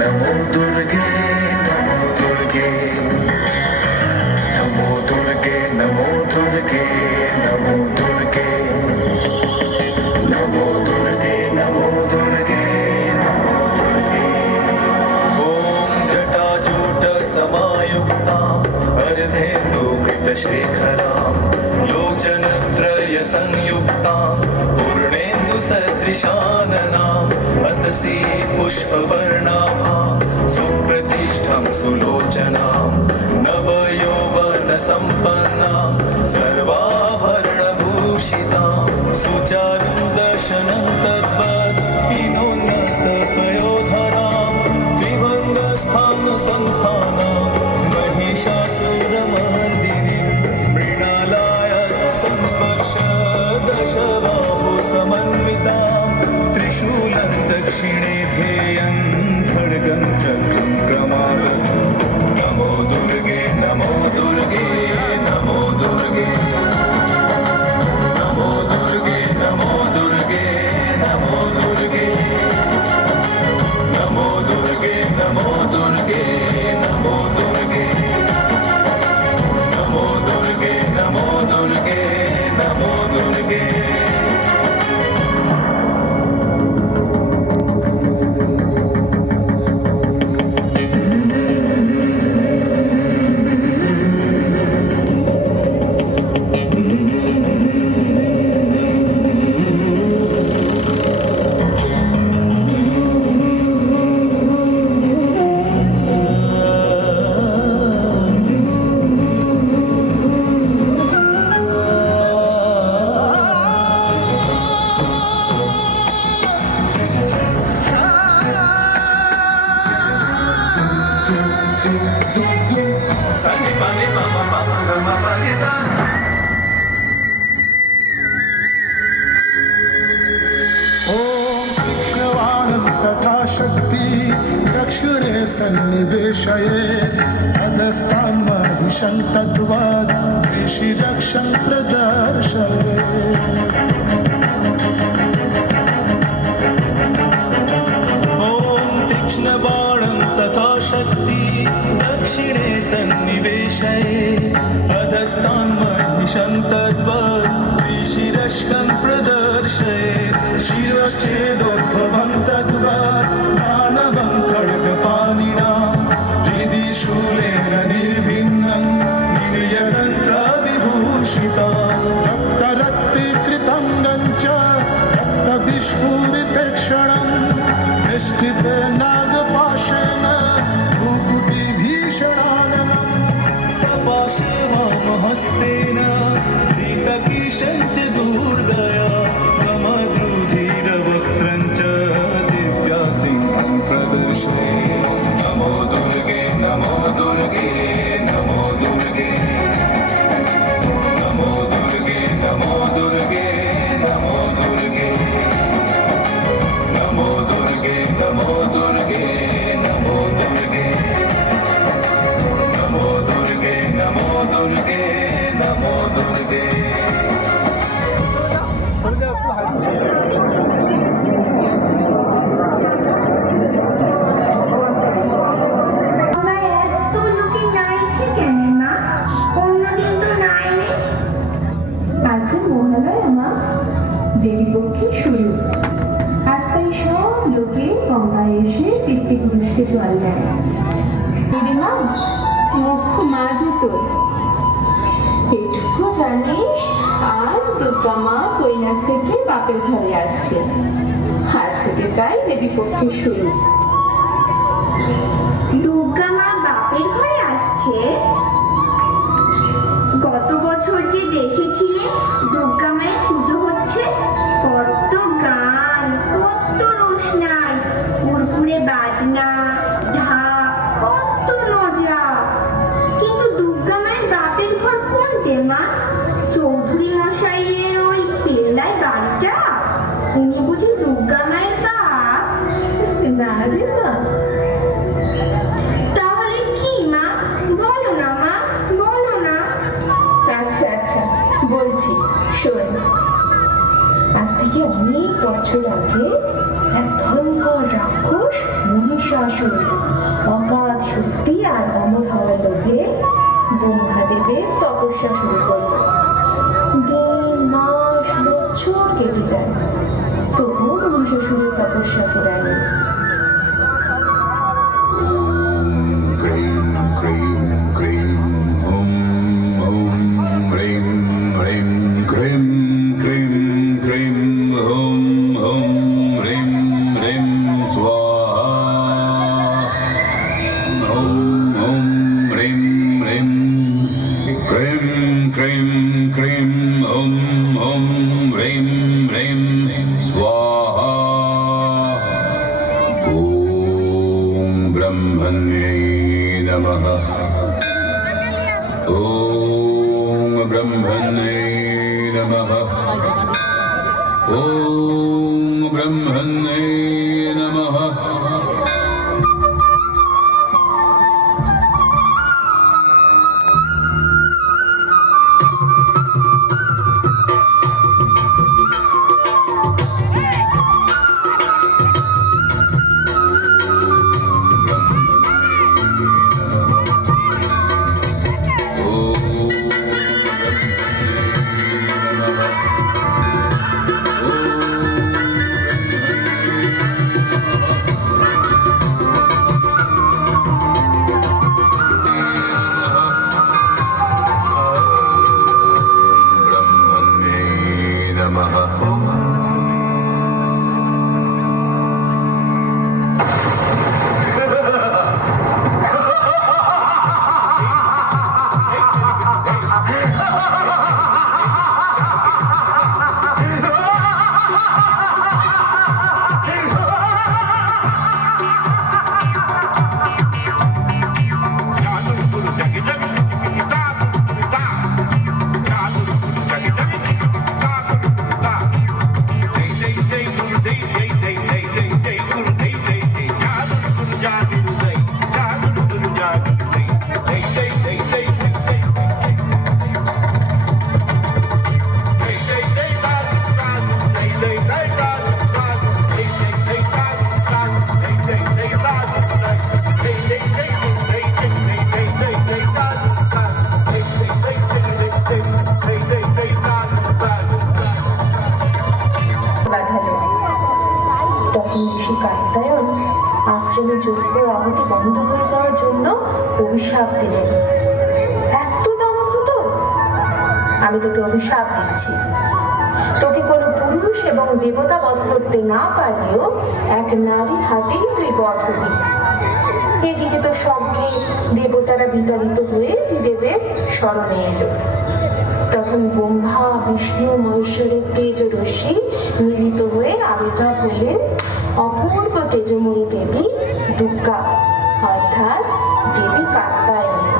नमो दुर्गे नमो दुर्गे नमो दुर्गे नमो दुर्गे नमो दुर्गे नमो दुर्गे नमो दुर्गे नमो दुर्गे ॐ जटाजूट समायुक्ताम् अर्धेन्दुमृतशेखरां योजनत्रय संयुक्तां पूर्णेन्दुसदृशाननाम् अतसी पुष्पवर्णाभां सुप्रतिष्ठां सुलोचनां नवयौवनसम्पन्नां सर्वाभरणभूषितां सुचारुदर्शनं तद्वत् विनोन्नतपयोधरां त्रिभङ्गस्थानसंस्थानां महिषासुरमर्दिनीं मृणालायत संस्पर्श दशबाहुसमन्वितां त्रिशूलं दक्षिणे ध्येयं खड्गं चक्रं क्रमागतं नमो दुर्गे नमो दुर्गे नमो दुर्गे नमो दुर्गे नमो दुर्गे नमो दुर्गे नमो दुर्गे नमो दुर्गे नमो दुर्गे नमो दुर्गे नमो दुर्गे नमो दुर्गे तथा शक्ति दक्षिणे सन्निवेशये अधस्तां महिषं तद्वत् ऋषिरक्षं प्रदर्शये ॐ तीक्ष्णबाणं तथा शक्ति दक्षिणे सन्निवेशये अधस्तां महिषं तद्वत् ऋषिरक्षं प्रदर्शये शिरच्छेदोद्भवं तद्वत् दानवं खड्गपाणिनां हृदि शूलेन निर्भिन्नं निर्यतन्त्रविभूषितां रक्तरक्तीकृतं गञ्च रक्तविस्फुरितक्षणं निष्ठिते नागपाशेन भ्रुकुटिभीषणाननं सपाशे वामहस्तेन धृतकीशं च दुर्गया गमद्रुधिरवक्त्रं च दिव्यासिंहं प्रदर्शये नमो दुर्गे नमो दुर्गे नमो दुर्गे नमो दुर्गे नमो दुर्गे नमो दुर्गे नमो दुर्गे नमो दुर्गे नमो दुर्गे नमो दुर्गे नमो दुर्गे नमो दुर्गे দেবীপক্ষে শুরু আজ তাই সব লোকে গঙ্গায় এসে পিতৃপুরুষকে জল দেয় দিদিমা মুখ্য মাঝ তোর এটুকু জানিস আজ দুর্গা মা কৈলাস থেকে বাপের ঘরে আসছে আজ থেকে তাই দেবীপক্ষে শুরু দুর্গা মা বাপের ঘরে আসছে গত বছর যে দেখেছিলে দুর্গা মায়ের পুজো হচ্ছে কত গান কত রোশনাই কুরকুরে বাজনা ঢাক কত মজা কিন্তু দুর্গা মায়ের বাপের ঘর কোনটে মা চৌধুরী মশাইয়ের ওই পেল্লায় বাড়িটা উনি বুঝি দুর্গা মায়ের বাপ না রে মা তাহলে কি মা বলো না মা বলো না আচ্ছা আচ্ছা বলছি শোন আজ থেকে অনেক বছর আগে এক ভয়ঙ্কর রাক্ষস মহিষা আসুন। অগাধ শক্তি আর অমর হওয়ার লোভে ব্রহ্মাদেবের তপস্যা শুরু করল। দিন মাস বছর কেটে যায়, তবুও মহিষাসুরের তপস্যা পুরায়নি। ক্রিম ক্রিম ক্রিম হুম হুম ক্রিম ক্রিম ক্রিম ক্রিম ক্রিম হুম হুম ক্রিম ক্রিম স্বাহা হুম হুম ক্রিম ক্রিম ক্রিম ক্রিম ক্রিম হুম হুম ক্রিম ক্রিম স্বাহা ॐ ब्रह्मण्यै नमः ॐ ब्रह्मण्यै नमः ॐ ब्रह्मण्यै नमः বাঁধালো। তখন ঋষি কাত্যায়ন আশ্রমের যজ্ঞ আহুতি বন্ধ হয়ে যাওয়ার জন্য অভিশাপ দিলেন। এত দম্ভ তোর! আমি তোকে অভিশাপ দিচ্ছি, তোকে কোনো পুরুষ এবং দেবতা বধ করতে না পারলেও এক নারী হাতেই তুই বধ হবি। এদিকে তো সঙ্গে দেবতারা বিতাড়িত হয়ে ত্রিদেবের স্মরণে এলো। তখন ব্রহ্মা বিষ্ণু মহেশ্বরের তেজরশ্মি মিলিত হয়ে আবির্ভাব হলেন অপূর্ব তেজময়ী দেবী দুর্গা, অর্থাৎ দেবী কাত্যায়নী।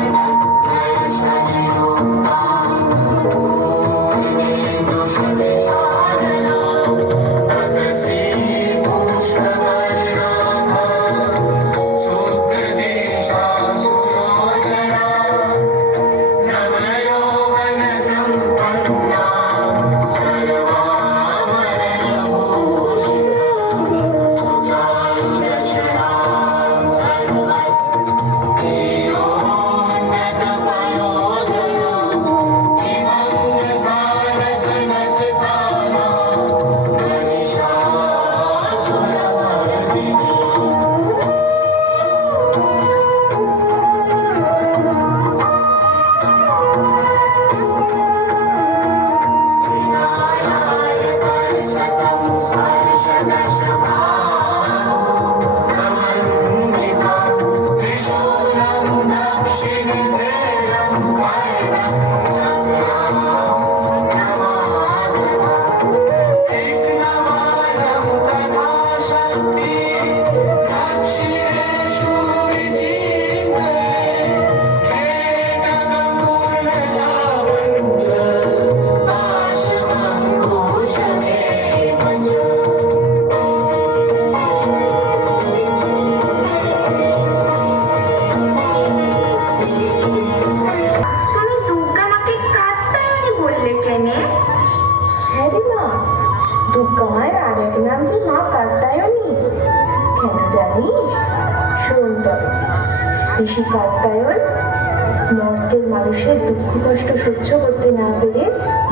Thank you. ঋষি কাত্যায়ন মর্তের মানুষের দুঃখ কষ্ট সহ্য করতে না পেরে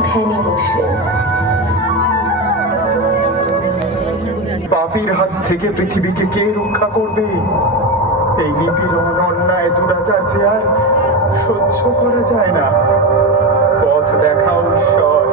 ধ্যানে বসলেন। পাপীর হাত থেকে পৃথিবীকে কে রক্ষা করবে? এই নিপীড়ন, অন্যায়, দুরাচার যে আর সহ্য করা যায় না। পথ দেখাও ঈশ্বর।